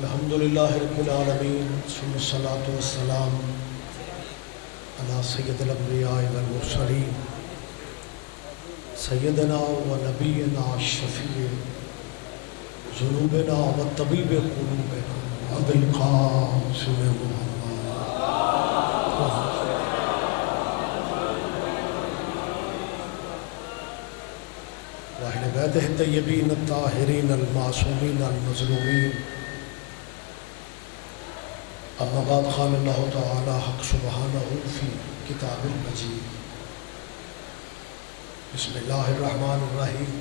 الحمدللہ رب العالمین ثم الصلاة والسلام علی سید الانبیاء والمرسلین سیدنا و نبینا شفیع ذنوبنا و طبیب قلوبنا ابی القاسم محمد واہل بیتہ الطیبین الطاہرین المعصومین المظلومین. اما بعد قال اللہ تعالی حق سبحانہ فی کتاب المجید. بسم اللہ الرحمن الرحیم.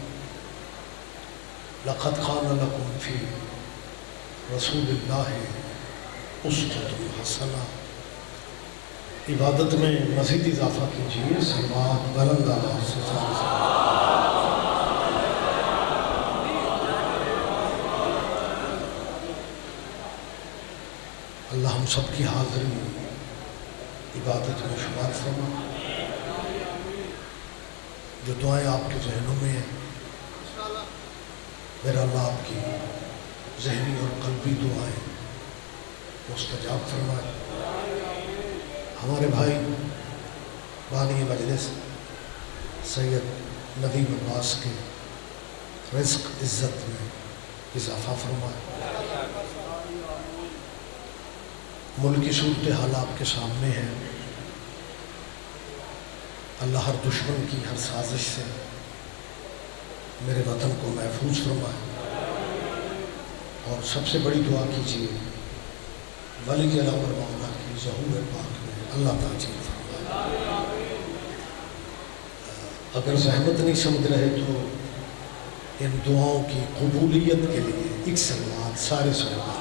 لقد کان لکم فی رسول اللہ اسوۃ حسنہ. عبادت میں مزید اضافہ کیجیے. سماعت بلند آواز سے اللہ ہم سب کی حاضری عبادت میں شمار فرما. جو دعائیں آپ کے ذہنوں میں ہیں میرا اللہ آپ کی ذہنی اور قلبی دعائیں مستجاب فرمائے. ہمارے بھائی بانی مجلس سید ندیم عباس کے رزق عزت میں اضافہ فرمائے. ملک کی صورتحال آپ کے سامنے ہے. اللہ ہر دشمن کی ہر سازش سے میرے وطن کو محفوظ فرمائے. اور سب سے بڑی دعا کیجیے ولی الامر مولا کی ظہور پاک میں اللہ تعالی فرمائے. اگر زحمت نہیں سمجھ رہے تو ان دعاؤں کی قبولیت کے لیے ایک سلوات سارے سلوات.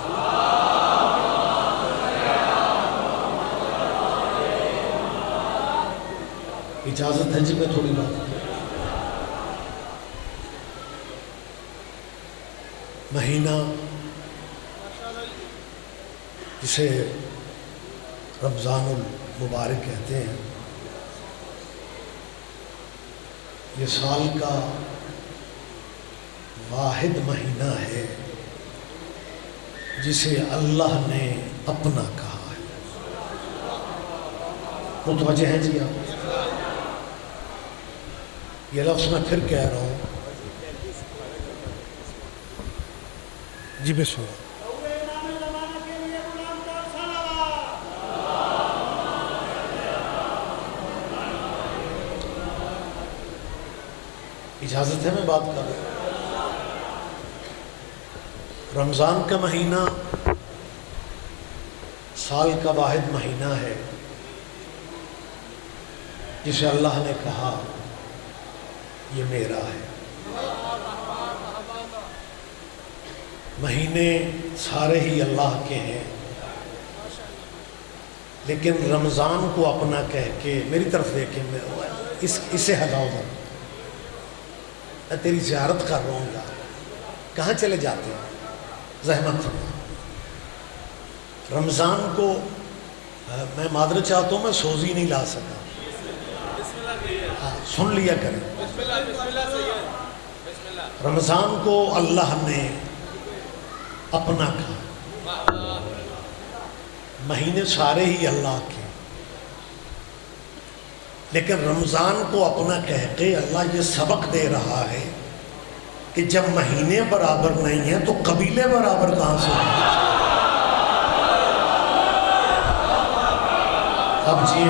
اجازت ہے جی میں تھوڑی بات. مہینہ جسے رمضان المبارک کہتے ہیں یہ سال کا واحد مہینہ ہے جسے اللہ نے اپنا کہا ہے. متوجہ ہیں جی آپ؟ یہ لفظ میں پھر کہہ رہا ہوں جی بسم اللہ. اجازت ہے میں بات کر رہا ہوں. رمضان کا مہینہ سال کا واحد مہینہ ہے جسے اللہ نے کہا یہ میرا ہے. مہینے سارے ہی اللہ کے ہیں لیکن رمضان کو اپنا کہہ کے میری طرف دیکھیں میں اسے ہٹاؤ ذرا. میں تیری زیارت کر رہا ہوں یار. کہاں چلے جاتے ہیں؟ زحمت فرما. رمضان کو میں معذرت چاہتا ہوں میں سوزی نہیں لا سکا. سن لیا کریں. رمضان کو اللہ نے اپنا کہا. مہینے سارے ہی اللہ کے لیکن رمضان کو اپنا کہہ کے اللہ یہ سبق دے رہا ہے کہ جب مہینے برابر نہیں ہیں تو قبیلے برابر کہاں سے ہیں. اب جی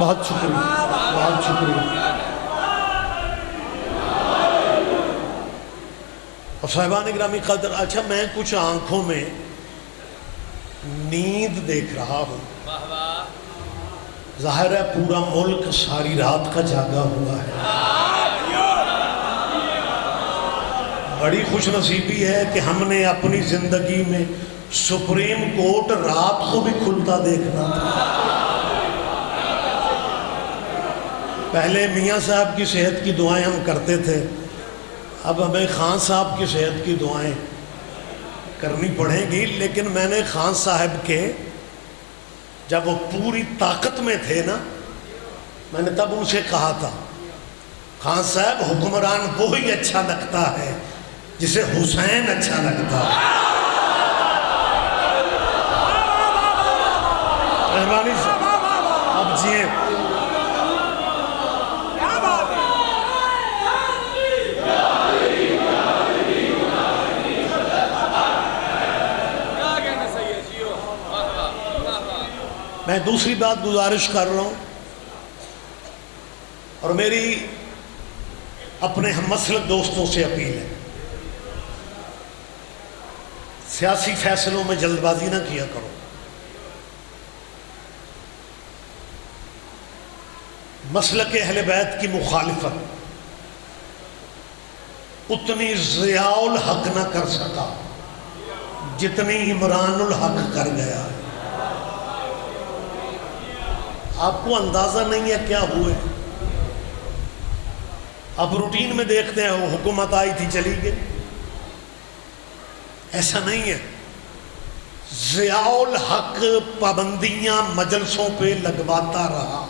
بہت شکریہ بہت شکریہ. اور صاحبان گرامی قدر اچھا میں کچھ آنکھوں میں نیند دیکھ رہا ہوں. ظاہر ہے پورا ملک ساری رات کا جاگا ہوا ہے. بڑی خوش نصیبی ہے کہ ہم نے اپنی زندگی میں سپریم کورٹ رات کو بھی کھلتا دیکھنا تھا. پہلے میاں صاحب کی صحت کی دعائیں ہم کرتے تھے اب ہمیں خان صاحب کی صحت کی دعائیں کرنی پڑیں گی. لیکن میں نے خان صاحب کے جب وہ پوری طاقت میں تھے نا میں نے تب ان سے کہا تھا خان صاحب حکمران وہی اچھا لگتا ہے جسے حسین اچھا لگتا ہے. عدلاب جی ہیں. میں دوسری بات گزارش کر رہا ہوں اور میری اپنے ہم مسلک دوستوں سے اپیل ہے، سیاسی فیصلوں میں جلد بازی نہ کیا کرو. مسلک اہل بیت کی مخالفت اتنی ضیاء الحق نہ کر سکا جتنی عمران الحق کر گیا. آپ کو اندازہ نہیں ہے کیا ہوئے. اب روٹین میں دیکھتے ہیں وہ حکومت آئی تھی چلی گئی، ایسا نہیں ہے. ضیاء الحق پابندیاں مجلسوں پہ لگواتا رہا،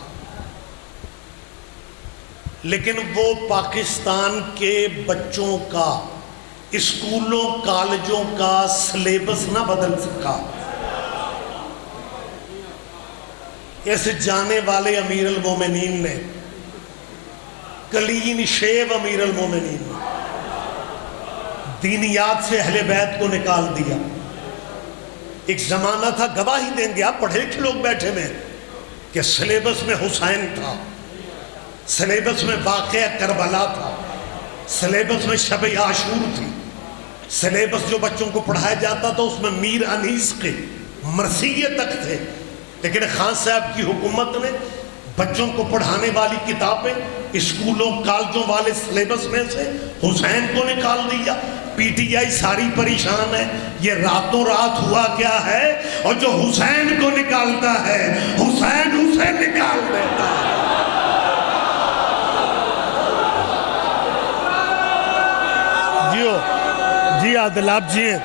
لیکن وہ پاکستان کے بچوں کا، اسکولوں کالجوں کا سلیبس نہ بدل سکا. اس جانے والے امیر المومنین نے، کلین شیو امیر المومنین نے دینیات سے اہل بیت کو نکال دیا. ایک زمانہ تھا، گواہی دیں گے آپ پڑھے لکھے لوگ بیٹھے میں، کہ سلیبس میں حسین تھا، سلیبس میں واقعہ کربلا تھا، سلیبس میں شب عاشور تھی، سلیبس جو بچوں کو پڑھایا جاتا تھا اس میں میر انیس کے مرثیے تک تھے. لیکن خان صاحب کی حکومت نے بچوں کو پڑھانے والی کتابیں اسکولوں کالجوں والے سلیبس میں سے حسین کو نکال دیا. پی ٹی آئی ساری پریشان ہے، یہ راتوں رات ہوا کیا ہے، اور جو حسین کو نکالتا ہے حسین نکال دیتا ہے. جی عدلاب جی ہیں.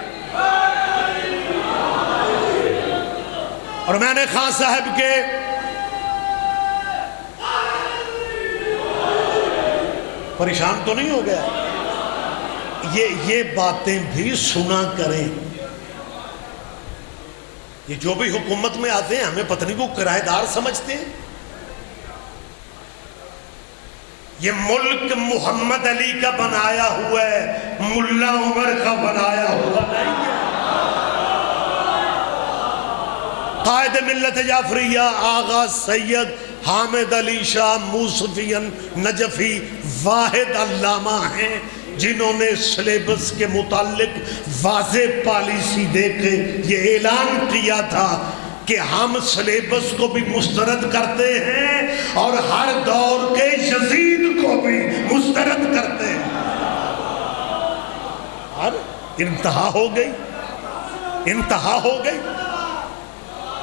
اور میں نے خان صاحب کے پریشان تو نہیں ہو گیا، یہ باتیں بھی سنا کریں. یہ جو بھی حکومت میں آتے ہیں ہمیں پتہ نہیں وہ کرایہ دار سمجھتے ہیں. یہ ملک محمد علی کا بنایا ہوا ہے، ملا عمر کا بنایا ہوا نہیں ہے. قائد ملت جعفریہ آغا سید حامد علی شاہ موصفین نجفی واحد علامہ ہیں جنہوں نے سلیبس کے متعلق واضح پالیسی دے کے یہ اعلان کیا تھا کہ ہم سلیبس کو بھی مسترد کرتے ہیں اور ہر دور کے یزید کو بھی مسترد کرتے ہیں. اور انتہا ہو گئی، انتہا ہو گئی.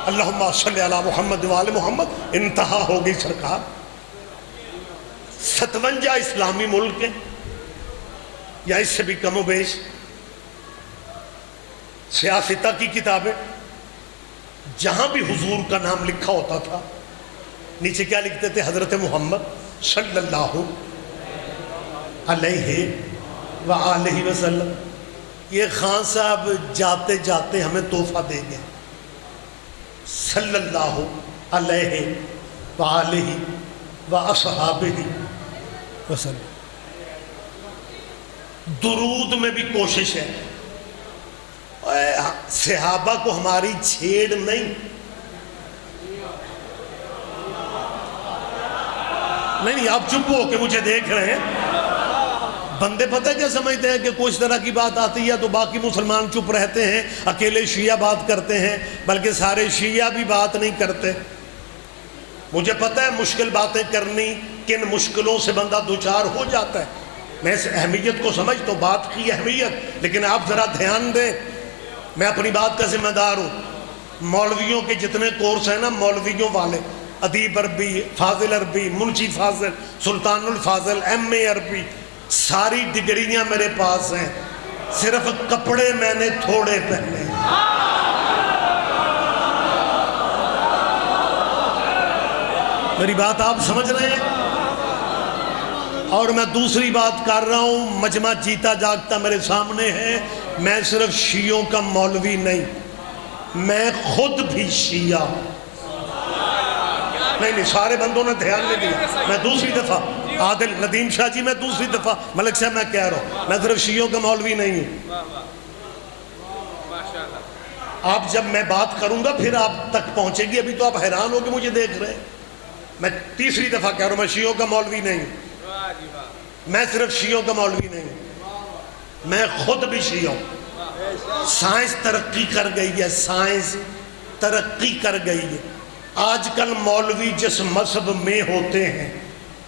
اللہم صلی علی محمد وآل محمد. انتہا ہو گئی سرکار. 57 اسلامی ملک ہیں یا اس سے بھی کم و بیش. سیاستہ کی کتابیں جہاں بھی حضور کا نام لکھا ہوتا تھا نیچے کیا لکھتے تھے؟ حضرت محمد صلی اللہ علیہ وآلہ وسلم. یہ خان صاحب جاتے جاتے ہمیں تحفہ دیں گے، صلی اللہ علیہ وآلہ وآصحابہ وسلم. درود میں بھی کوشش ہے. صحابہ کو ہماری چھیڑ نہیں. نہیں آپ چپ ہو کے مجھے دیکھ رہے ہیں. بندے پتہ کیا سمجھتے ہیں کہ کوئی اس طرح کی بات آتی ہے تو باقی مسلمان چپ رہتے ہیں، اکیلے شیعہ بات کرتے ہیں، بلکہ سارے شیعہ بھی بات نہیں کرتے. مجھے پتہ ہے مشکل باتیں کرنی کن مشکلوں سے بندہ دوچار ہو جاتا ہے. میں اس اہمیت کو سمجھتا ہوں، بات کی اہمیت، لیکن آپ ذرا دھیان دیں. میں اپنی بات کا ذمہ دار ہوں. مولویوں کے جتنے کورس ہیں نا، مولویوں والے، ادیب عربی، فاضل عربی، منشی فاضل، سلطان الفاضل، ایم اے عربی، ساری ڈگریاں میرے پاس ہیں. صرف کپڑے میں نے تھوڑے پہنے. میری بات آپ سمجھ رہے ہیں؟ اور میں دوسری بات کر رہا ہوں، مجمع جیتا جاگتا میرے سامنے ہے. میں صرف شیعوں کا مولوی نہیں، میں خود بھی شیعہ. نہیں سارے بندوں نے دھیان نہیں دیا. میں دوسری دفعہ عادل ندیم شاہ جی میں دوسری دفعہ ملک صاحب میں کہہ رہا ہوں میں صرف شیعوں کا مولوی نہیں ہوں. آپ جب میں بات کروں گا پھر آپ تک پہنچے گی. ابھی تو آپ حیران ہو کہ مجھے دیکھ رہے ہیں. میں تیسری دفعہ کہہ رہا ہوں میں شیعوں کا مولوی نہیں ہوں. میں صرف شیعوں کا مولوی نہیں ہوں. میں خود بھی شیعہ ہوں. سائنس ترقی کر گئی ہے. سائنس ترقی کر گئی ہے. آج کل مولوی جس مذہب میں ہوتے ہیں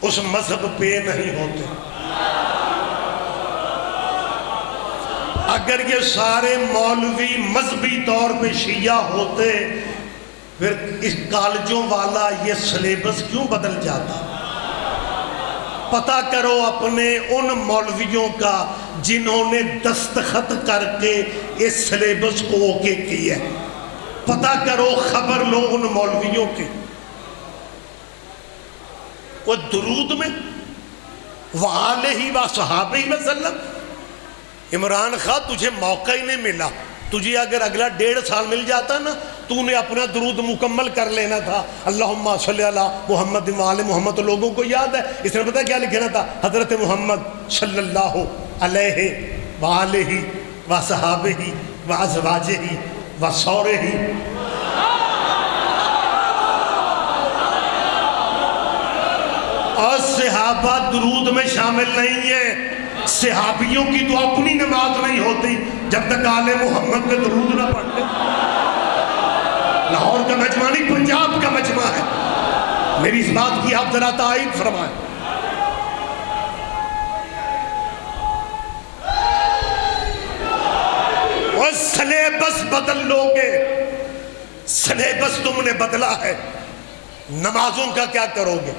اس مذہب پہ نہیں ہوتے. اگر یہ سارے مولوی مذہبی طور پہ شیعہ ہوتے پھر اس کالجوں والا یہ سلیبس کیوں بدل جاتا؟ پتہ کرو اپنے ان مولویوں کا جنہوں نے دستخط کر کے اس سلیبس کو اوکے کیا ہے. پتہ کرو خبر لو ان مولویوں کی. وہ درود میں وَآلِهِ وَصَحَابِهِ وَسَلَّمَ. عمران خان تجھے موقع ہی نہیں ملا. تجھے اگر اگلا 1.5 سال مل جاتا نا تو نے اپنا درود مکمل کر لینا تھا. اللہم صلی علی محمد وآل محمد. لوگوں کو یاد ہے اس نے پتہ کیا لکھنا تھا؟ حضرت محمد صلی اللہ علیہ وآلہ وصحابہ وازواجہ وسورہ. اور صحابہ درود میں شامل نہیں ہیں. صحابیوں کی تو اپنی نماز نہیں ہوتی جب تک آل محمد پہ درود نہ پڑھ لیں. لاہور کا مجمع نہیں پنجاب کا مجمع ہے. میری اس بات کی آپ ذرا تائید فرمائیں. وہ سلیبس بدل لو گے. سلیبس تم نے بدلا ہے. نمازوں کا کیا کرو گے؟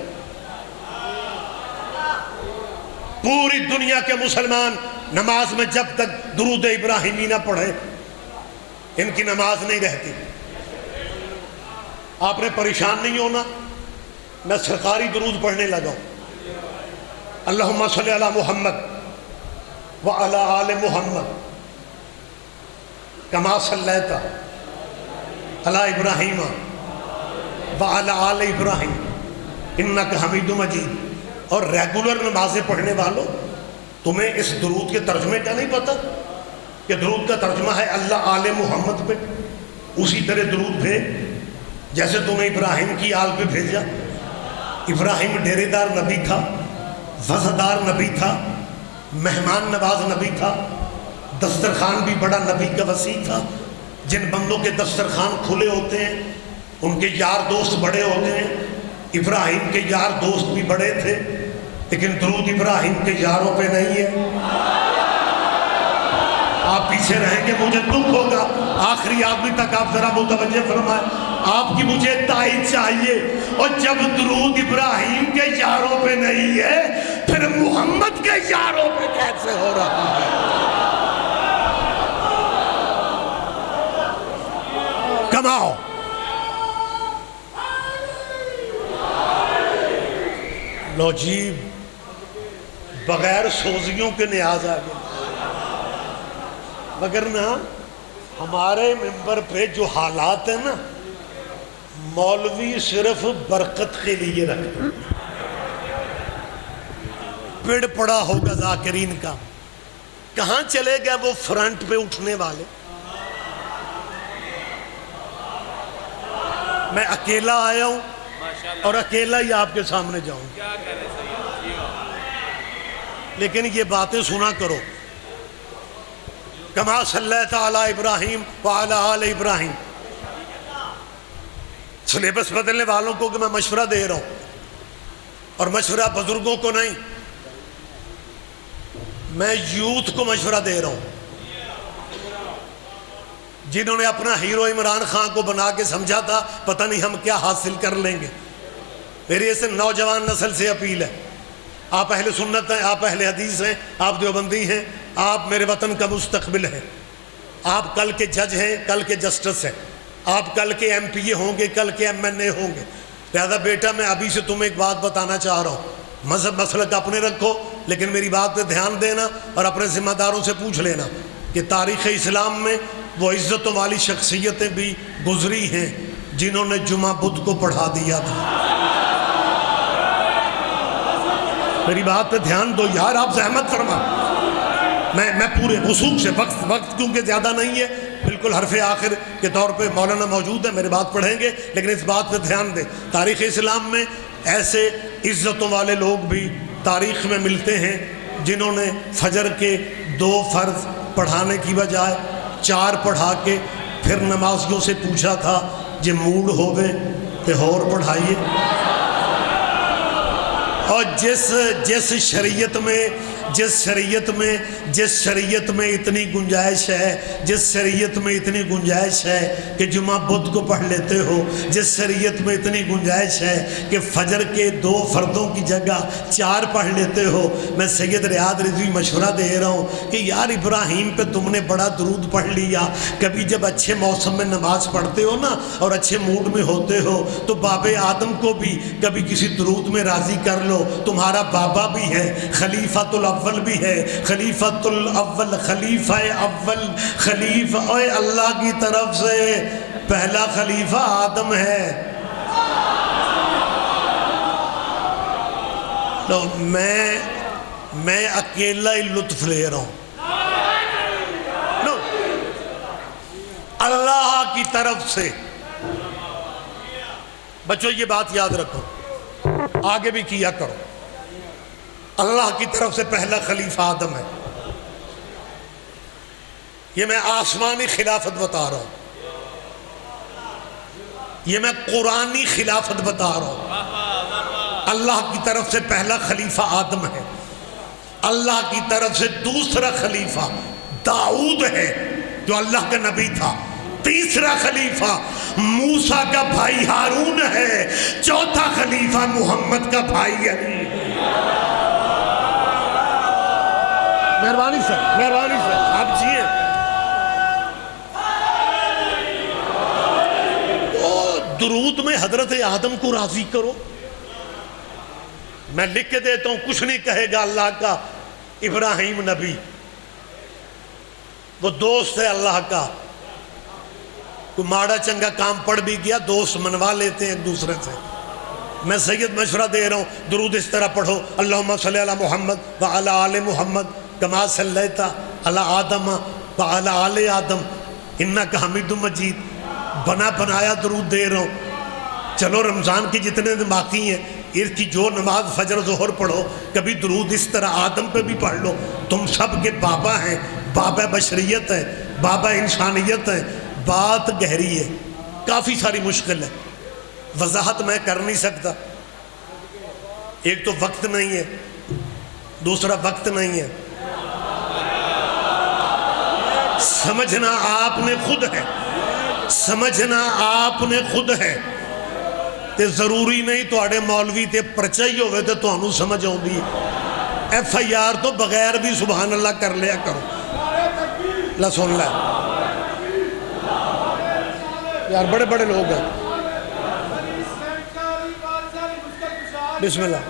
پوری دنیا کے مسلمان نماز میں جب تک درود ابراہیمی نہ پڑھے ان کی نماز نہیں رہتی. آپ نے پریشان نہیں ہونا. میں سرکاری درود پڑھنے لگا ہوں. اللہم صلی علی محمد وعلی آل محمد کما صلیت علی ابراہیم وعلی آل ابراہیم انک حمید مجید. اور ریگولر نمازیں پڑھنے والوں تمہیں اس درود کے ترجمے کا نہیں پتا کہ درود کا ترجمہ ہے اللہ آل محمد پہ. اسی طرح درود بھیج جیسے تمہیں ابراہیم کی آل پہ بھیجا. ابراہیم ڈیرے دار نبی تھا, وزدار نبی تھا, مہمان نواز نبی تھا, دسترخوان بھی بڑا نبی کا وسیع تھا. جن بندوں کے دسترخوان کھلے ہوتے ہیں ان کے یار دوست بڑے ہوتے ہیں. ابراہیم کے یار دوست بھی بڑے تھے لیکن درود ابراہیم کے یاروں پہ نہیں ہے. آپ پیچھے رہیں گے مجھے دکھ ہوگا. آخری آدمی تک آپ ذرا متوجہ فرمائیں. آپ کی مجھے تائید چاہیے. اور جب درود ابراہیم کے یاروں پہ نہیں ہے پھر محمد کے یاروں پہ کیسے ہو رہا ہے؟ کماؤ. لو جی بغیر سوزیوں کے نیاز آ گئے. مگر نہ ہمارے ممبر پہ جو حالات ہیں نا مولوی صرف برکت کے لیے رکھتے ہیں. پیڑ پڑا ہوگا ذاکرین کا. کہاں چلے گئے وہ فرنٹ پہ اٹھنے والے؟ میں اکیلا آیا ہوں اور اکیلا ہی آپ کے سامنے جاؤں. لیکن یہ باتیں سنا کرو. کما صلیت علی ابراہیم وعلی آل ابراہیم. سلیبس بدلنے والوں کو کہ میں مشورہ دے رہا ہوں اور مشورہ بزرگوں کو نہیں, میں یوتھ کو مشورہ دے رہا ہوں جنہوں نے اپنا ہیرو عمران خان کو بنا کے سمجھا تھا پتہ نہیں ہم کیا حاصل کر لیں گے. میری اس نوجوان نسل سے اپیل ہے. آپ اہل سنت ہیں, آپ اہل حدیث ہیں, آپ دیوبندی ہیں, آپ میرے وطن کا مستقبل ہیں. آپ کل کے جج ہیں, کل کے جسٹس ہیں, آپ کل کے ایم پی اے ہوں گے, کل کے ایم این اے ہوں گے. لہذا بیٹا میں ابھی سے تمہیں ایک بات بتانا چاہ رہا ہوں. مذہب مسلک اپنے رکھو لیکن میری بات پہ دھیان دینا اور اپنے ذمہ داروں سے پوچھ لینا کہ تاریخ اسلام میں وہ عزتوں والی شخصیتیں بھی گزری ہیں جنہوں نے جمعہ بدھ کو پڑھا دیا تھا. میری بات پہ دھیان دو یار، آپ زحمت فرما. میں پورے وثوق سے وقت کیونکہ زیادہ نہیں ہے، بالکل حرف آخر کے طور پہ مولانا موجود ہے، میرے بات پڑھیں گے، لیکن اس بات پہ دھیان دیں. تاریخ اسلام میں ایسے عزتوں والے لوگ بھی تاریخ میں ملتے ہیں جنہوں نے فجر کے 2 فرض پڑھانے کی بجائے 4 پڑھا کے پھر نمازیوں سے پوچھا تھا جے موڈ ہوئے تے ہور پڑھائیے. اور جس شریعت میں اتنی گنجائش ہے کہ جمعہ بدھ کو پڑھ لیتے ہو، جس شریعت میں اتنی گنجائش ہے کہ فجر کے 2 فردوں کی جگہ 4 پڑھ لیتے ہو، میں سید ریاض رضوی مشورہ دے رہا ہوں کہ یار ابراہیم پہ تم نے بڑا درود پڑھ لیا، کبھی جب اچھے موسم میں نماز پڑھتے ہو نا اور اچھے موڈ میں ہوتے ہو تو باب آدم کو بھی کبھی کسی درود میں راضی کر لو. تمہارا بابا بھی ہے، خلیفۃ الاول بھی ہے، خلیفۃ الاول، خلیفہ اول، خلیفہ اے اللہ کی طرف سے پہلا خلیفہ آدم ہے. تو میں اکیلا ہی لطف لے رہا ہوں. اللہ کی طرف سے. بچوں یہ بات یاد رکھو، آگے بھی کیا کرو. اللہ کی طرف سے پہلا خلیفہ آدم ہے. یہ میں آسمانی خلافت بتا رہا ہوں، یہ میں قرآنی خلافت بتا رہا ہوں. اللہ کی طرف سے پہلا خلیفہ آدم ہے. اللہ کی طرف سے دوسرا خلیفہ داؤد ہے جو اللہ کا نبی تھا. تیسرا خلیفہ موسیٰ کا بھائی ہارون ہے. چوتھا خلیفہ محمد کا بھائی علی. مہربانی سر آپ جیئے. درود میں حضرت آدم کو راضی کرو. میں لکھ کے دیتا ہوں، کچھ نہیں کہے گا اللہ کا ابراہیم نبی، وہ دوست ہے اللہ کا. کوئی ماڑا چنگا کام پڑھ بھی گیا دوست منوا لیتے ہیں ایک دوسرے سے. میں سید مشورہ دے رہا ہوں، درود اس طرح پڑھو، اللہم صلی علی محمد وعلی آل محمد کما صلیت علی آدم وعلی آل آدم انک حمید مجید. بنا بنایا درود دے رہا ہوں. چلو رمضان کی جتنے دن باقی ہیں اس کی جو نماز فجر ظہر پڑھو، کبھی درود اس طرح آدم پہ بھی پڑھ لو. تم سب کے بابا ہیں، بابا بشریت ہے، بابا انسانیت ہے. بات گہری ہے، کافی ساری مشکل ہے، وضاحت میں کر نہیں سکتا. ایک تو وقت نہیں ہے، دوسرا وقت نہیں ہے. سمجھنا آپ نے خود ہے تے ضروری نہیں تواڈے مولوی تے پرچہ ہی ہوئے تے تانوں سمجھ آؤندی. ایف آئی آر تو بغیر بھی سبحان اللہ کر لیا کرو. لا سن لے یار، بڑے بڑے لوگ ہیں. بسم اللہ.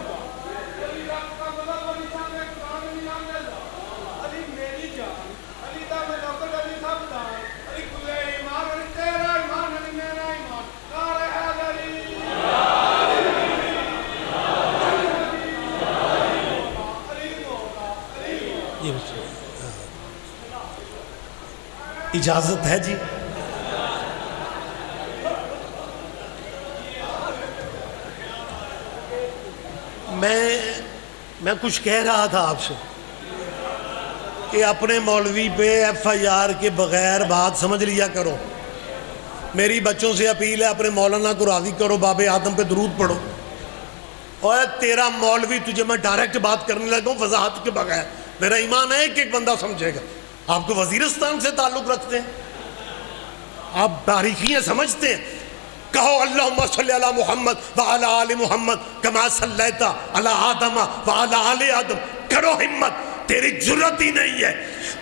اجازت ہے جی؟ میں کچھ کہہ رہا تھا آپ سے کہ اپنے مولوی پہ ایف آئی آر کے بغیر بات سمجھ لیا کرو. میری بچوں سے اپیل ہے، اپنے مولانا کو راضی کرو، باب آدم پہ درود پڑھو. اور تیرا مولوی تجھے میں ڈائریکٹ بات کرنے لگا ہوں وضاحت کے بغیر. میرا ایمان ہے کہ ایک بندہ سمجھے گا. آپ کو وزیرستان سے تعلق رکھتے ہیں، آپ باریکیاں سمجھتے ہیں. کہو اللہم صلی علی محمد وعلی آل محمد کما صلیت علی آدم وعلی آل آدم. کرو ہمت، تیری جرت ہی نہیں ہے.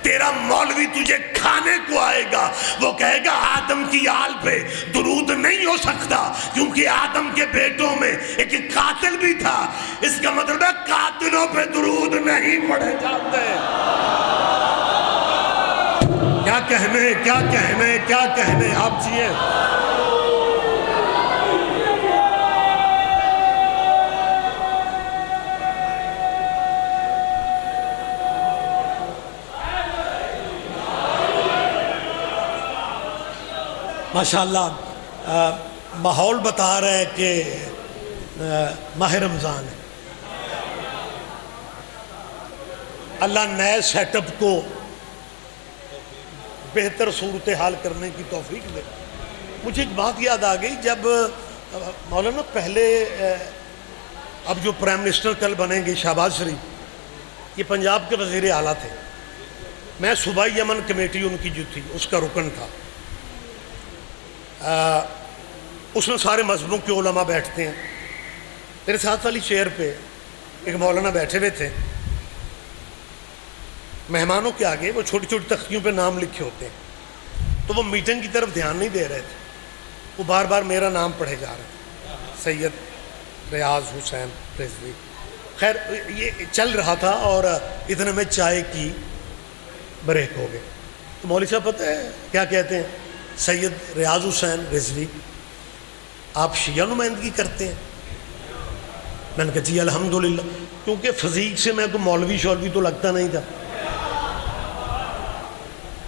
تیرا مولوی تجھے کھانے کو آئے گا، وہ کہے گا آدم کی آل پہ درود نہیں ہو سکتا کیونکہ آدم کے بیٹوں میں ایک قاتل بھی تھا. اس کا مطلب ہے قاتلوں پہ درود نہیں پڑھے جاتے. کیا کہنے آپ جیئے. ماشاءاللہ ماحول بتا رہا ہے کہ ماہ رمضان ہے. اللہ نئے سیٹ اپ کو بہتر صورتحال کرنے کی توفیق دے. مجھے ایک بات یاد آ گئی, جب مولانا پہلے اب جو پرائم منسٹر کل بنیں گے شہباز شریف, یہ پنجاب کے وزیر اعلیٰ تھے. میں صوبائی یمن کمیٹی ان کی جو تھی اس کا رکن تھا. اس میں سارے مذہبوں کے علماء بیٹھتے ہیں. میرے ساتھ والی چیئر پہ ایک مولانا بیٹھے ہوئے تھے. مہمانوں کے آگے وہ چھوٹی چھوٹی تختیوں پہ نام لکھے ہوتے ہیں, تو وہ میٹنگ کی طرف دھیان نہیں دے رہے تھے. وہ بار بار میرا نام پڑھے جا رہے تھے, سید ریاض حسین رضوی. خیر یہ چل رہا تھا اور اتنے میں چائے کی بریک ہو گئے. تو مولوی صاحب پتہ ہے کیا کہتے ہیں, سید ریاض حسین رضوی آپ شیعہ نمائندگی کرتے ہیں؟ میں نے کہا جی الحمدللہ, کیونکہ فزیک سے میں کو مولوی شولوی تو لگتا نہیں تھا.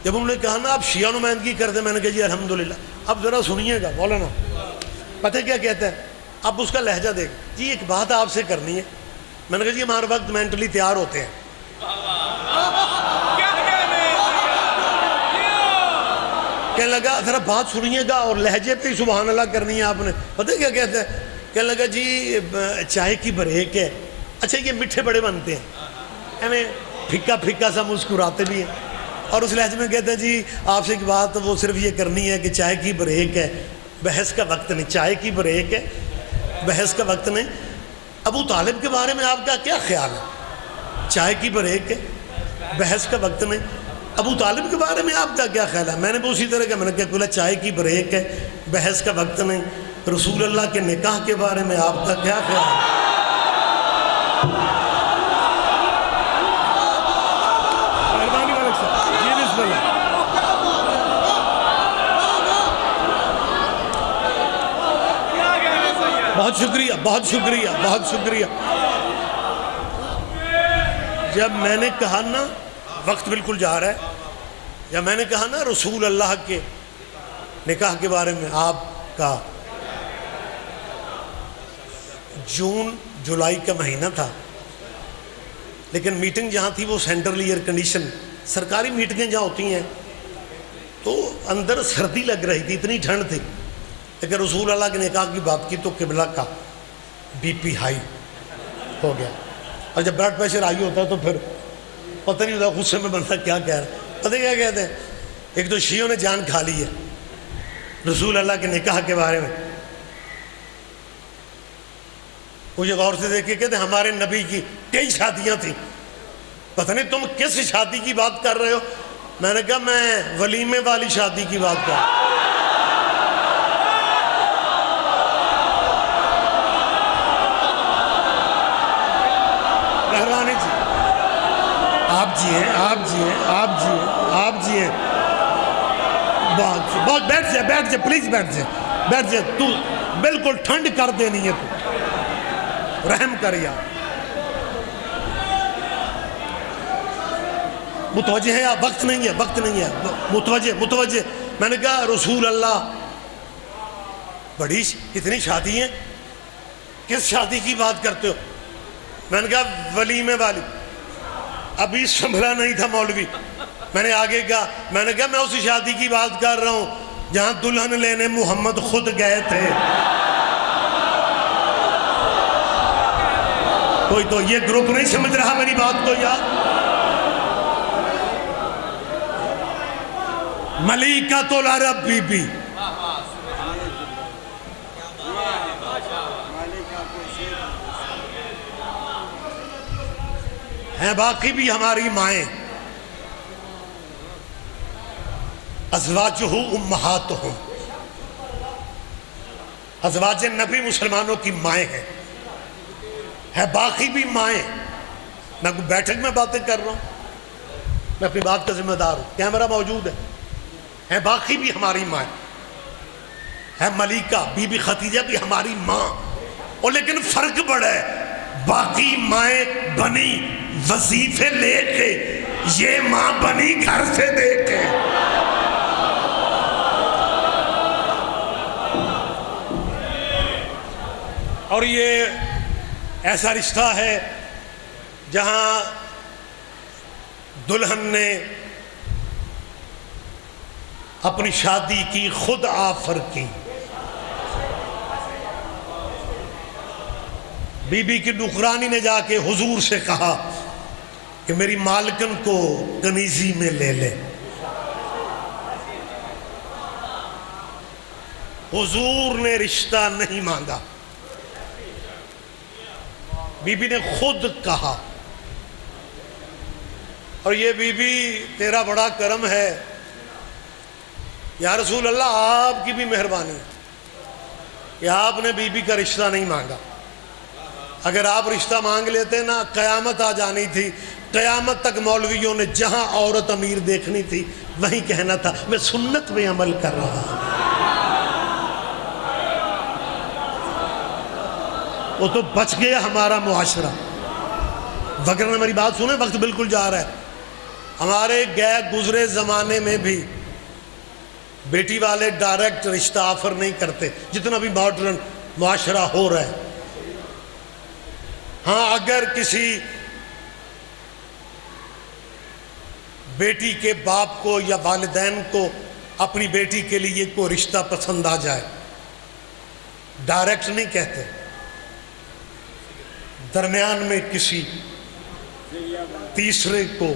جب انہوں نے کہا نا آپ شیعہ نمائندگی کرتے ہیں, میں نے کہا جی الحمدللہ. اب ذرا سنیے گا مولانا, پتہ کیا کہتا ہے, اب اس کا لہجہ دیکھ. جی ایک بات آپ سے کرنی ہے. میں نے کہا جی ہمارے وقت مینٹلی تیار ہوتے ہیں. کہنے لگا ذرا بات سنیے گا اور لہجے پہ ہی سبحان اللہ کرنی ہے آپ نے. پتہ کیا کہتا ہے, کہنے لگا جی چائے کی بریک ہے. اچھا یہ میٹھے بڑے بنتے ہیں, ہمیں پھکا پھکا سا مسکراتے بھی ہیں. اور اس لہجے میں کہتے ہیں جی آپ سے ایک بات وہ صرف یہ کرنی ہے کہ چائے کی بریک ہے, بحث کا وقت نہیں. چائے کی بریک ہے, بحث کا وقت نہیں. ابو طالب کے بارے میں آپ کا کیا خیال ہے؟ چائے کی بریک ہے, بحث کا وقت نہیں. ابو طالب کے بارے میں آپ کا کیا خیال ہے؟ میں نے بھی اسی طرح کا, میں نے کہا بولا چائے کی بریک ہے, بحث کا وقت نہیں. رسول اللہ کے نکاح کے بارے میں آپ کا کیا خیال ہے؟ مہربانی ملک صاحب جی بسم اللہ. بہت شکریہ بہت شکریہ بہت شکریہ. جب میں نے کہا نا وقت بالکل جا رہا ہے, جب میں نے کہا نا رسول اللہ کے نکاح کے بارے میں آپ کا, جون جولائی کا مہینہ تھا, لیکن میٹنگ جہاں تھی وہ سینٹرل ایئر کنڈیشن سرکاری میٹنگیں جہاں ہوتی ہیں تو اندر سردی لگ رہی تھی, اتنی ٹھنڈ تھی. لیکن رسول اللہ کے نکاح کی بات کی تو قبلہ کا بی پی ہائی ہو گیا. اور جب بلڈ پریشر ہائی ہوتا ہے تو پھر پتہ نہیں ہوتا غصے میں بندہ کیا کہہ رہا ہے. پتہ کیا کہتے ہیں, ایک تو شیعوں نے جان کھا لی ہے رسول اللہ کے نکاح کے بارے میں. مجھے غور سے دیکھ کے کہتے ہیں ہمارے نبی کی کئی شادیاں تھیں, پتہ نہیں تم کس شادی کی بات کر رہے ہو. میں نے کہا میں ولیمے والی شادی کی بات کر رہا ہوں. مہربانی جی, آپ جی ہیں آپ جی ہیں آپ جی ہیں آپ جی ہیں. بہت بیٹھ جائے بیٹھ جائے پلیز بیٹھ جائے بیٹھ جائے. تو بالکل ٹھنڈ کر دینی ہے, تو رحم کر یار. متوجہ ہے آپ, وقت نہیں ہے وقت نہیں ہے, متوجہ. میں نے کہا رسول اللہ بڑی اتنی شادی ہیں, کس شادی کی بات کرتے ہو؟ میں نے کہا ولیمے والی. ابھی سنبھلا نہیں تھا مولوی. میں نے آگے کہا, میں نے کہا میں اسی شادی کی بات کر رہا ہوں جہاں دلہن لینے محمد خود گئے تھے. کوئی تو یہ گروپ نہیں سمجھ رہا میری بات کو یار. ملیکۃ العرب بی بی, ہیں باقی بھی ہماری مائیں, ازواجہ امہاتہم, ازواج نبی مسلمانوں کی مائیں ہیں باقی بھی مائیں. میں کوئی بیٹھک میں باتیں کر رہا ہوں, میں اپنی بات کا ذمہ دار ہوں, کیمرہ موجود ہے باقی بھی ہماری مائیں. ہے ملیکہ بی بی خدیجہ بھی ہماری ماں, اور لیکن فرق بڑا ہے, باقی مائیں بنی وظیفے لے کے, یہ ماں بنی گھر سے دے کے. اور یہ ایسا رشتہ ہے جہاں دلہن نے اپنی شادی کی خود آفر کی. بی بی کی نوکرانی نے جا کے حضور سے کہا کہ میری مالکن کو کنیزی میں لے لے. حضور نے رشتہ نہیں مانگا، بی بی نے خود کہا. اور یہ بی بی تیرا بڑا کرم ہے یا رسول اللہ، آپ کی بھی مہربانی کہ آپ نے بی بی کا رشتہ نہیں مانگا. اگر آپ رشتہ مانگ لیتے نا قیامت آ جانی تھی. قیامت تک مولویوں نے جہاں عورت امیر دیکھنی تھی وہیں کہنا تھا میں سنت میں عمل کر رہا ہوں. وہ تو بچ گیا ہمارا معاشرہ. وگرنہ میری بات سنیں، وقت بالکل جا رہا ہے. ہمارے گئے گزرے زمانے میں بھی بیٹی والے ڈائریکٹ رشتہ آفر نہیں کرتے جتنا بھی ماڈرن معاشرہ ہو رہا ہے. ہاں اگر کسی بیٹی کے باپ کو یا والدین کو اپنی بیٹی کے لیے کوئی رشتہ پسند آ جائے، ڈائریکٹ نہیں کہتے، درمیان میں کسی تیسرے کو.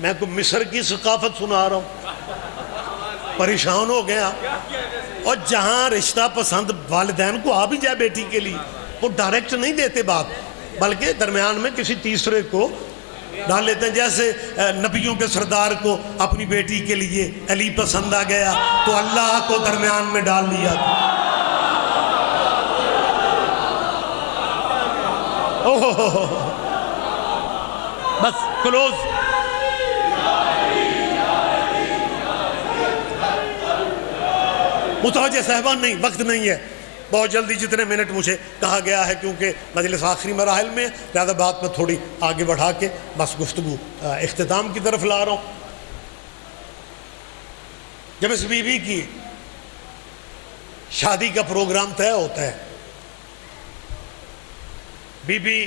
میں کو مصر کی ثقافت سنا رہا ہوں، پریشان ہو گیا. اور جہاں رشتہ پسند والدین کو آ بھی جائے بیٹی کے لیے، وہ ڈائریکٹ نہیں دیتے بات، بلکہ درمیان میں کسی تیسرے کو ڈال لیتے ہیں. جیسے نبیوں کے سردار کو اپنی بیٹی کے لیے علی پسند آ گیا تو اللہ کو درمیان میں ڈال لیا. بس کلوز. متوجہ صاحبان نہیں، وقت نہیں ہے. بہت جلدی جتنے منٹ مجھے کہا گیا ہے، کیونکہ مجلس آخری مراحل میں لہذا بات میں تھوڑی آگے بڑھا کے بس گفتگو اختتام کی طرف لا رہا ہوں. جب اس بی بی کی شادی کا پروگرام طے ہوتا ہے، بی بی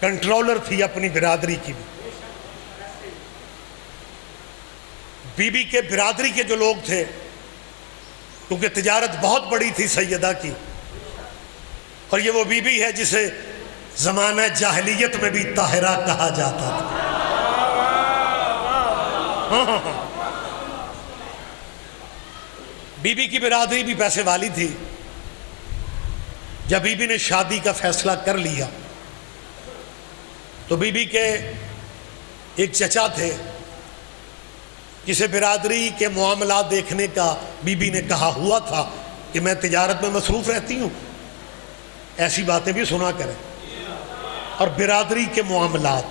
کنٹرولر تھی اپنی برادری کی بھی. بی بی کے برادری کے جو لوگ تھے، کیونکہ تجارت بہت بڑی تھی سیدہ کی، اور یہ وہ بی بی ہے جسے زمانہ جاہلیت میں بھی طاہرہ کہا جاتا تھا. بی بی کی برادری بھی پیسے والی تھی. جب بی بی نے شادی کا فیصلہ کر لیا تو بی بی کے ایک چچا تھے جسے برادری کے معاملات دیکھنے کا بی بی نے کہا ہوا تھا کہ میں تجارت میں مصروف رہتی ہوں، ایسی باتیں بھی سنا کریں. اور برادری کے معاملات،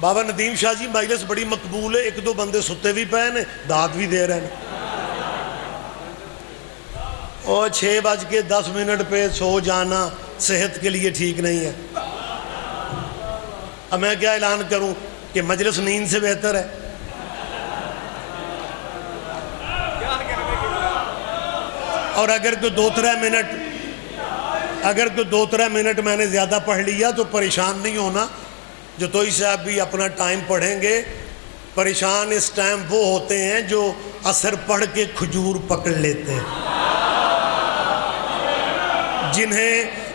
بابا ندیم شاہ جی مجلس بڑی مقبول ہے، ایک دو بندے ستے بھی پے نے، داد بھی دے رہے ہیں. اور 6:10 پہ سو جانا صحت کے لیے ٹھیک نہیں ہے. اب میں کیا اعلان کروں کہ مجلس نیند سے بہتر ہے. اور اگر کوئی 2-3 منٹ میں نے زیادہ پڑھ لیا تو پریشان نہیں ہونا. جو توئی صاحب بھی اپنا ٹائم پڑھیں گے، پریشان اس ٹائم وہ ہوتے ہیں جو عصر پڑھ کے کھجور پکڑ لیتے ہیں،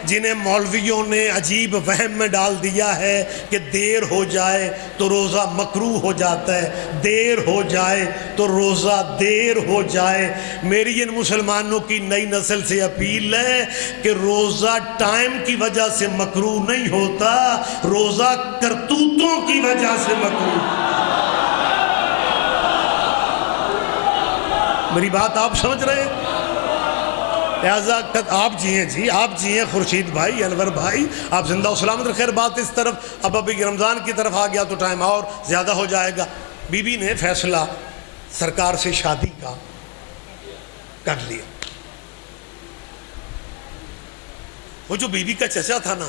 جنہیں مولویوں نے عجیب وہم میں ڈال دیا ہے کہ دیر ہو جائے تو روزہ مکروہ ہو جاتا ہے، دیر ہو جائے تو روزہ دیر ہو جائے. میری ان مسلمانوں کی نئی نسل سے اپیل ہے کہ روزہ ٹائم کی وجہ سے مکروہ نہیں ہوتا، روزہ کرتوتوں کی وجہ سے مکروہ. میری بات آپ سمجھ رہے ہیں؟ لہذا آپ جیئیں جی، آپ جیئیں خورشید بھائی، انور بھائی، آپ زندہ و سلامت رکھیں. بات اس طرف اب ابھی رمضان کی طرف آ گیا تو ٹائم اور زیادہ ہو جائے گا. بی بی نے فیصلہ سرکار سے شادی کا کر لیا. وہ جو بی بی کا چچا تھا نا،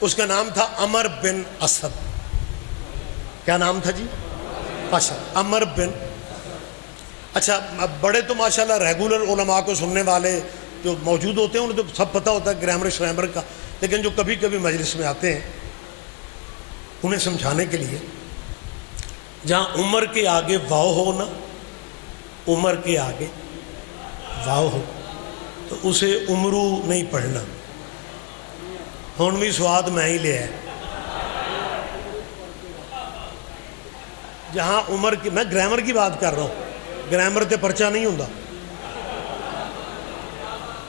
اس کا نام تھا عمر بن اسد. کیا نام تھا جی؟ اسد. عمر بن اچھا بڑے تو ماشاءاللہ ریگولر علماء کو سننے والے جو موجود ہوتے ہیں انہیں تو سب پتہ ہوتا ہے گرامر شرامر کا، لیکن جو کبھی کبھی مجلس میں آتے ہیں انہیں سمجھانے کے لیے، جہاں عمر کے آگے واو ہو نا، عمر کے آگے واو ہو تو اسے عمرو نہیں پڑھنا، ہونویں سواد میں ہی لے آئے۔ جہاں عمر کی، میں گرامر کی بات کر رہا ہوں، گرامر تے پرچہ نہیں ہوندا،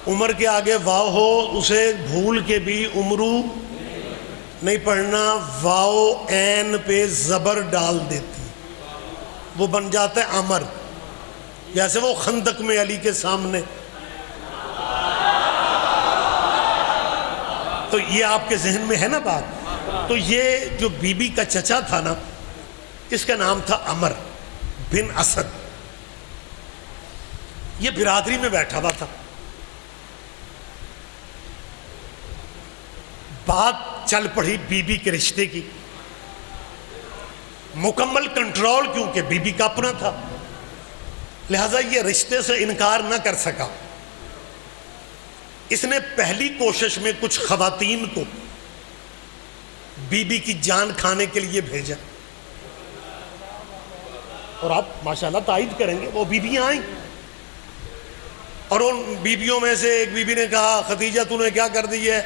عمر کے آگے واو ہو اسے بھول کے بھی عمرو نہیں پڑھنا، واو عین پہ زبر ڈال دیتی، وہ بن جاتا ہے عمر، جیسے وہ خندق میں علی کے سامنے۔ تو یہ آپ کے ذہن میں ہے نا بات؟ تو یہ جو بی بی کا چچا تھا نا، اس کا نام تھا عمر بن اسد، یہ برادری میں بیٹھا ہوا تھا، بات چل پڑی بی بی کے رشتے کی، مکمل کنٹرول کیونکہ بی بی کا اپنا تھا، لہذا یہ رشتے سے انکار نہ کر سکا۔ اس نے پہلی کوشش میں کچھ خواتین کو بی بی کی جان کھانے کے لیے بھیجا، اور آپ ماشاءاللہ تائید کریں گے وہ بیویاں آئیں، اور ان بیویوں میں سے ایک بیوی نے کہا خدیجہ تو نے کیا کر دی ہے،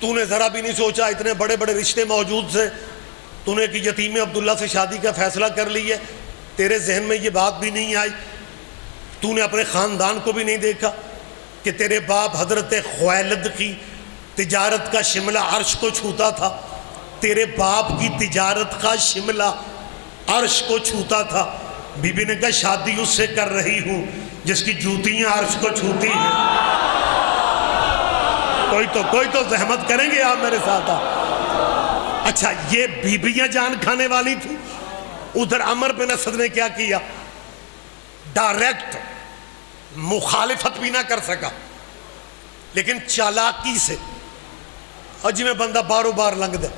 تو نے ذرا بھی نہیں سوچا، اتنے بڑے بڑے رشتے موجود تھے، تو نے کہ یتیم عبداللہ سے شادی کا فیصلہ کر لی ہے، تیرے ذہن میں یہ بات بھی نہیں آئی، تو نے اپنے خاندان کو بھی نہیں دیکھا کہ تیرے باپ حضرت خویلد کی تجارت کا شملہ عرش کو چھوتا تھا، تیرے باپ کی تجارت کا شملہ عرش کو چھوتا تھا۔ بی بی نے کہا شادی اس سے کر رہی ہوں جس کی جوتیاں عرش کو چھوتی ہیں۔ کوئی تو زحمت کریں گے آپ میرے ساتھ؟ اچھا یہ بیویاں جان کھانے والی تھی، ادھر عمر بن اسد نے کیا کیا، ڈائریکٹ مخالفت بھی نہ کر سکا، لیکن چالاکی سے، اور جی میں بندہ بارو بار لنگ دے،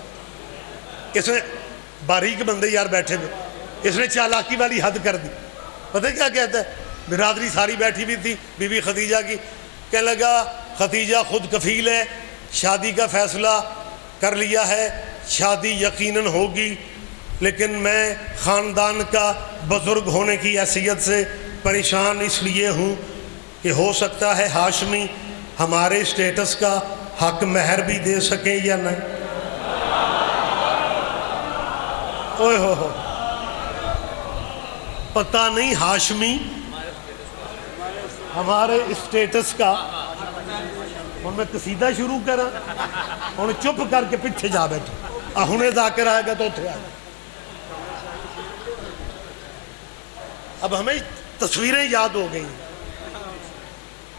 اس نے باریک بندے یار بیٹھے ہوئے، اس نے چالاکی والی حد کر دی۔ پتہ کیا کہتا ہے، برادری ساری بیٹھی بھی تھی بی بی خدیجہ کی، کہنے لگا خدیجہ خود کفیل ہے، شادی کا فیصلہ کر لیا ہے، شادی یقیناً ہوگی، لیکن میں خاندان کا بزرگ ہونے کی حیثیت سے پریشان اس لیے ہوں کہ ہو سکتا ہے ہاشمی ہمارے اسٹیٹس کا حق مہر بھی دے سکیں یا نہیں۔ اوہ ہو پتہ نہیں ہاشمی ہمارے اسٹیٹس کا، اور میں قصیدہ شروع کرا اور چپ کر کے پیچھے جا بیٹھا، ہنے ذاکر آئے گا تو اتھے آئے گا۔ اب ہمیں تصویریں یاد ہو گئی،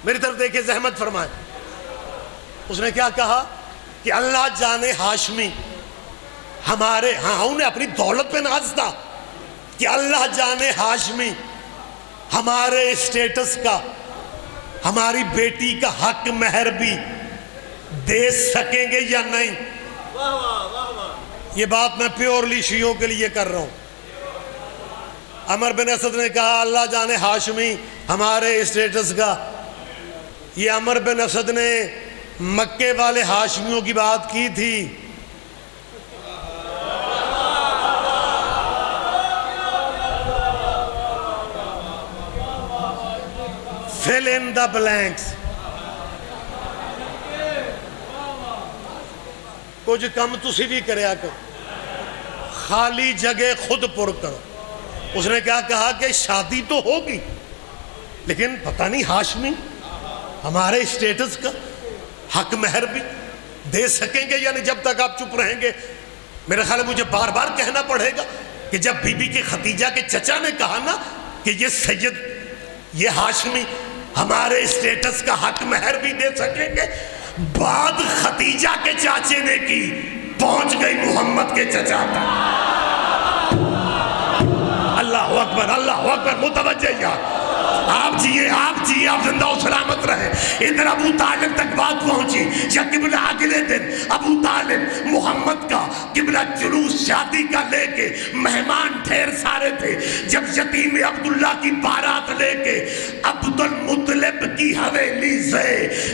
میری طرف دیکھیں زحمت فرمائے، اس نے کیا کہا کہ اللہ جانے ہاشمی ہمارے، ہاں انہیں اپنی دولت پہ ناز تھا کہ اللہ جانے ہاشمی ہمارے اسٹیٹس کا، ہماری بیٹی کا حق مہر بھی دے سکیں گے یا نہیں۔ یہ بات میں پیورلی شیعوں کے لیے کر رہا ہوں۔ عمر بن اسد نے کہا اللہ جانے ہاشمی ہمارے اسٹیٹس کا، یہ عمر بن اسد نے مکے والے ہاشمیوں کی بات کی تھی، fill in the blanks۔ کچھ کم تسی بھی کریا کرو، خالی جگہ خود پر کرو۔ اس نے کیا کہا کہ شادی تو ہوگی لیکن پتہ نہیں ہاشمی ہمارے اسٹیٹس کا حق مہر بھی دے سکیں گے، یعنی جب تک آپ چپ رہیں گے، میرا خیال ہے مجھے بار بار کہنا پڑے گا کہ جب بی بی کے خدیجہ کے چچا نے کہا نا کہ یہ سید، یہ ہاشمی ہمارے اسٹیٹس کا حق مہر بھی دے سکیں گے، بعد خدیجہ کے چاچے نے کی، پہنچ گئی محمد کے چچا تک۔ اللہ اکبر، اللہ اکبر، متوجہ یار۔ آپ جیے آپ زندہ و سلامت رہے. ادھر ابو طالب تک بات پہنچی. یا قبلہ اگلے دن ابو طالب محمد کا قبلہ جلوس شادی کا لے کے مہمان ڈھیر سارے تھے. جب یتیم عبداللہ کی بارات لے کے عبد المطلب کی حویلی سے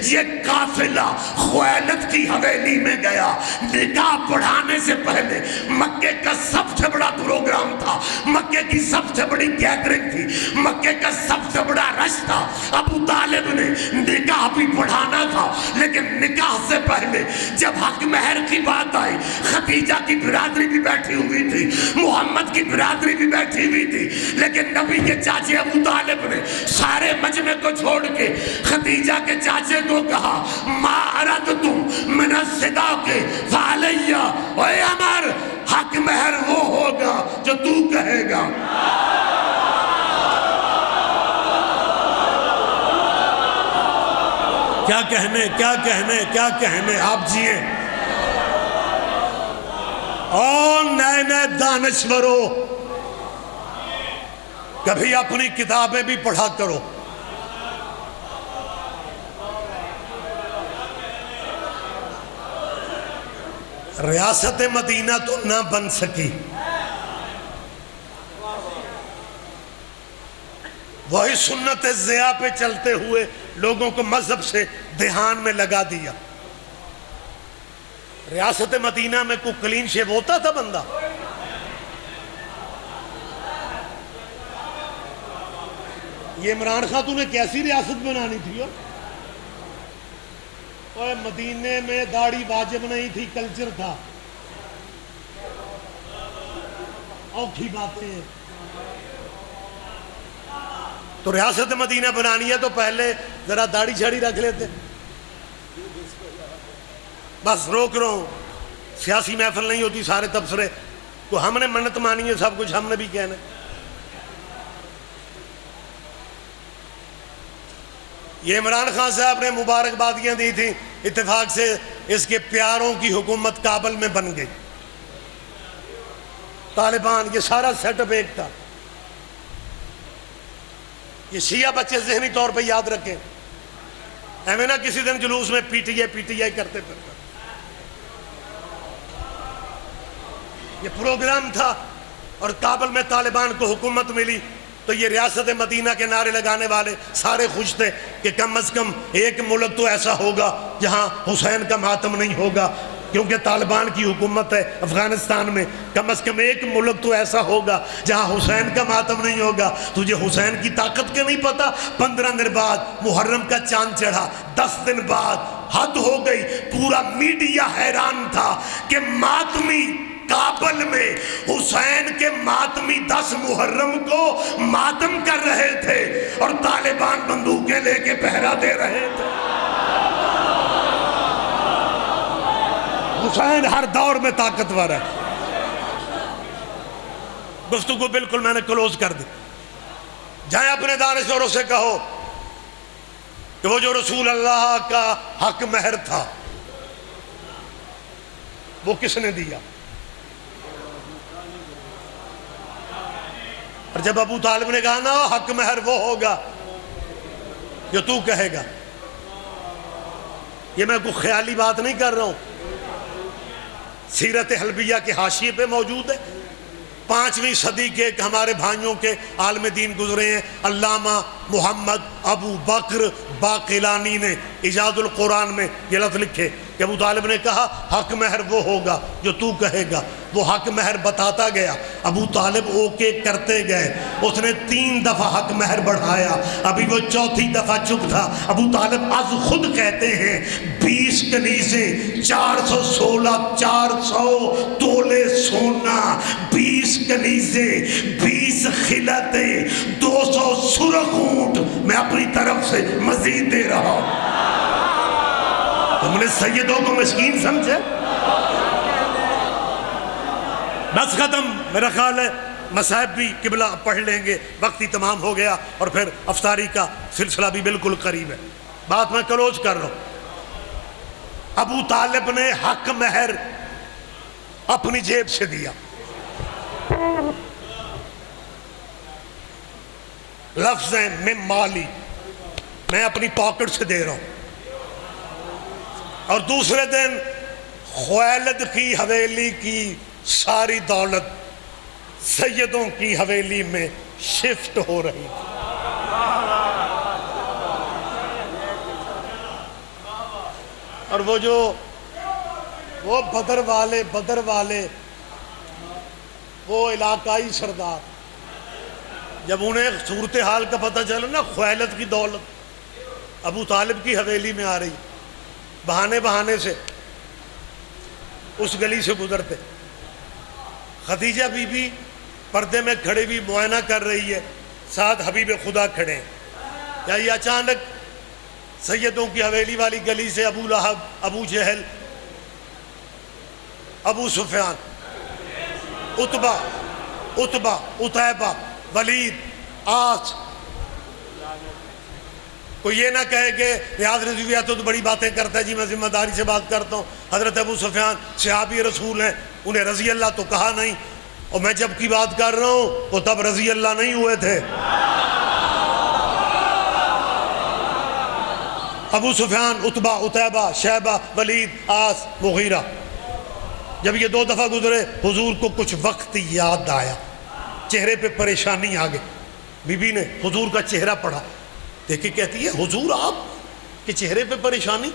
یہ قافلہ خویلد کی حویلی میں گیا. نکاح پڑھانے سے پہلے مکے کا سب سے بڑا پروگرام تھا, مکے کی سب سے بڑی گیدرنگ تھی, مکے کا سب سے بڑا رش تھا. ابو طالب نے نکاح بھی پڑھانا تھا, لیکن نکاح سے پہلے جب حق مہر کی بات آئی, خدیجہ کی برادری بھی بیٹھی ہوئی تھی, محمد کی برادری بھی بیٹھی ہوئی تھی, لیکن نبی کے چاچے ابو طالب نے سارے مجمع کو چھوڑ کے خدیجہ کے چاچے کو کہا ما اردتم من الصداق فعلیہ, اے عمر حق مہر وہ ہوگا جو تو کہے گا. کیا کہنے آپ جیے. او نئے دانشورو, کبھی اپنی کتابیں بھی پڑھا کرو. ریاست مدینہ تو نہ بن سکی, وہی سنت ضیاء پہ چلتے ہوئے لوگوں کو مذہب سے دھیان میں لگا دیا. ریاست مدینہ میں کوئی کلین شیو ہوتا تھا بندہ؟ یہ عمران خان تو نے کیسی ریاست بنانی تھی؟ اور مدینے میں داڑھی واجب نہیں تھی, کلچر تھا. اوکھی باتیں. تو ریاست مدینہ بنانی ہے تو پہلے ذرا داڑھی چھاڑی رکھ لیتے. بس روک رہا ہوں, سیاسی محفل نہیں ہوتی, سارے تبصرے تو ہم نے منت مانی ہے, سب کچھ ہم نے بھی کہنا. یہ عمران خان صاحب نے مبارکبادیاں دی تھیں, اتفاق سے اس کے پیاروں کی حکومت کابل میں بن گئی. طالبان, یہ سارا سیٹ اپ ایک تھا. یہ شیعہ بچے ذہنی طور پہ یاد رکھیں, ایویں نہ کسی دن جلوس میں پی ٹی آئی کرتے پھرتے. یہ پروگرام تھا, اور کابل میں طالبان کو حکومت ملی تو یہ ریاست مدینہ کے نعرے لگانے والے سارے خوش تھے کہ کم از کم ایک ملک تو ایسا ہوگا جہاں حسین کا ماتم نہیں ہوگا, کیونکہ طالبان کی حکومت ہے افغانستان میں. کم از کم ایک ملک تو ایسا ہوگا جہاں حسین کا ماتم نہیں ہوگا. تجھے حسین کی طاقت کے نہیں پتا؟ 15 دن بعد محرم کا چاند چڑھا, 10 دن بعد حد ہو گئی. پورا میڈیا حیران تھا کہ ماتمی کابل میں حسین کے ماتمی 10 محرم کو ماتم کر رہے تھے, اور طالبان بندوقیں لے کے پہرا دے رہے تھے. حسین ہر دور میں طاقتور ہے. گفتگو بالکل میں نے کلوز کر دی. جائیں اپنے دانشوروں سے کہو کہ وہ جو رسول اللہ کا حق مہر تھا وہ کس نے دیا؟ اور جب ابو طالب نے کہا نا حق مہر وہ ہوگا جو تو کہے گا, یہ میں کوئی خیالی بات نہیں کر رہا ہوں, سیرت حلبیہ کے حاشیے پہ موجود ہے. 5ویں صدی کے ہمارے بھائیوں کے عالم دین گزرے ہیں, علامہ محمد ابو بکر باقلانی نے ایجاد القرآن میں یہ لفظ لکھے کہ ابو طالب نے کہا حق مہر وہ ہوگا جو تو کہے گا. وہ حق مہر بتاتا گیا, ابو طالب اوکے کرتے گئے. اس نے 3 دفعہ حق مہر بڑھایا, ابھی وہ 4تھی دفعہ چپ تھا. ابو طالب از خود کہتے ہیں 20 کنیزیں, 416 تولے سونا, 20 کنیزیں, 20 خلعتیں, 200 سرخ اونٹ میں اپنی طرف سے مزید دے رہا ہوں. تم نے سیدوں کو مسکین سمجھے؟ بس ختم. میرا خیال ہے مصائب بھی قبلہ پڑھ لیں گے, وقت ہی تمام ہو گیا, اور پھر افطاری کا سلسلہ بھی بالکل قریب ہے. بات میں کلوز کر رہا ہوں. ابو طالب نے حق مہر اپنی جیب سے دیا. لفظ ہیں من مالی، میں اپنی پاکٹ سے دے رہا ہوں. اور دوسرے دن خویلد کی حویلی کی ساری دولت سیدوں کی حویلی میں شفٹ ہو رہی تھی. اور وہ بدر والے وہ علاقائی سردار، جب انہیں صورتحال کا پتہ چلا نا، خویلد کی دولت ابو طالب کی حویلی میں آ رہی، بہانے سے اس گلی سے گزرتے. خدیجہ بی بی پردے میں کھڑی ہوئی معائنہ کر رہی ہے، ساتھ حبیب خدا کھڑے ہیں. یا یہ اچانک سیدوں کی حویلی والی گلی سے ابو لہب، ابو جہل، ابو سفیان، عتبہ، عتیبہ، ولید، عاص. کوئی یہ نہ کہے کہ ریاض رضوی تو بڑی باتیں کرتا ہے، جی میں ذمہ داری سے بات کرتا ہوں. حضرت ابو سفیان صحابی رسول ہیں، انہیں رضی اللہ تو کہا نہیں، اور میں جب کی بات کر رہا ہوں وہ تب رضی اللہ نہیں ہوئے تھے. ابو سفیان، عتبہ، عتیبہ، شیبہ، ولید، عاص، مغیرہ. جب یہ 2 دفعہ گزرے، حضور کو کچھ وقت یاد آیا، چہرے پہ پریشانی آ گئی. بی بی نے حضور کا چہرہ پڑھا، دیکھیں کہتی ہے حضور آپ کے چہرے پہ پریشانی،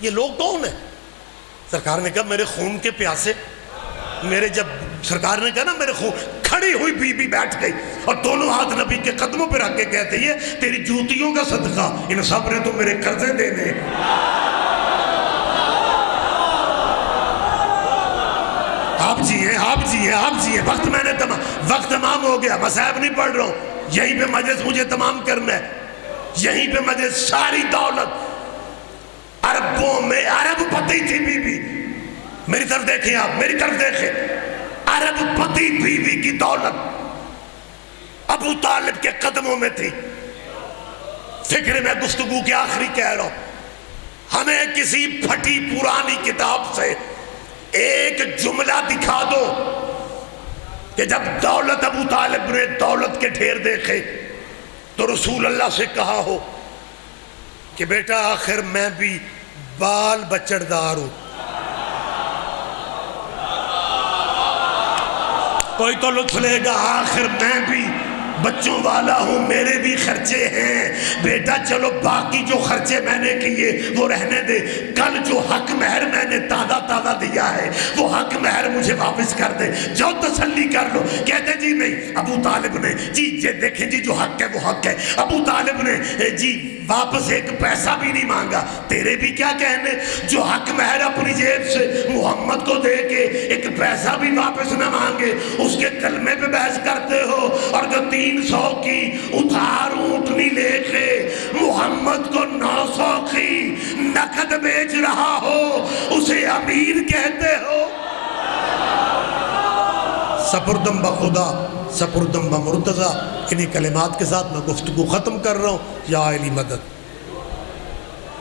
یہ لوگ کون ہیں؟ سرکار نے کہا میرے خون کے پیاسے. جب سرکار نے کہا نا میرے خون، کھڑی ہوئی بی بی بیٹھ گئی اور دونوں ہاتھ نبی کے قدموں پہ رکھ کے کہتی ہے تیری جوتیوں کا صدقہ ان سب نے تو میرے قرضے دینے. آپ جی ہیں، وقت تمام ہو گیا، مصائب نہیں پڑھ رہا ہوں، یہیں پہ مجلس مجھے تمام کرنا ہے. یہیں پہ مجلس، ساری دولت عربوں میں، عرب پتی تھی بی بی. میری طرف دیکھیں، آپ میری طرف دیکھیں، عرب پتی بیوی کی دولت ابو طالب کے قدموں میں تھی. فکر میں گفتگو کے آخری کہہ رہا ہوں، ہمیں کسی پھٹی پرانی کتاب سے ایک جملہ دکھا دو کہ جب دولت ابو طالب نے دولت کے ڈھیر دیکھے تو رسول اللہ سے کہا ہو کہ بیٹا آخر میں بھی بال بچڑدار ہوں. کوئی تو لطف لے گا، آخر میں بھی بچوں والا ہوں، میرے بھی خرچے ہیں. بیٹا چلو باقی جو خرچے میں نے کیے وہ رہنے دے، کل جو حق مہر میں نے تازہ دیا ہے وہ حق مہر مجھے واپس کر دے، جاؤ تسلی کر لو. کہتے جی نہیں، ابو طالب نے جی دیکھیں جی جو حق ہے وہ حق ہے. ابو طالب نے جی واپس ایک پیسہ بھی نہیں مانگا. تیرے بھی کیا کہنے، جو حق مہر اپنی جیب سے محمد کو دے کے ایک پیسہ بھی واپس نہ مانگے، اس کے کلمے پہ بحث کرتے ہو. اور جو 300 کی ادھار اونٹنی لے کے محمد کو 900 کی نقد بیچ رہا ہو، اسے امیر کہتے ہو. سپردم بخدا، سپردم بمرتضیٰ. انہی کلمات کے ساتھ میں گفتگو ختم کر رہا ہوں. یا علی مدد.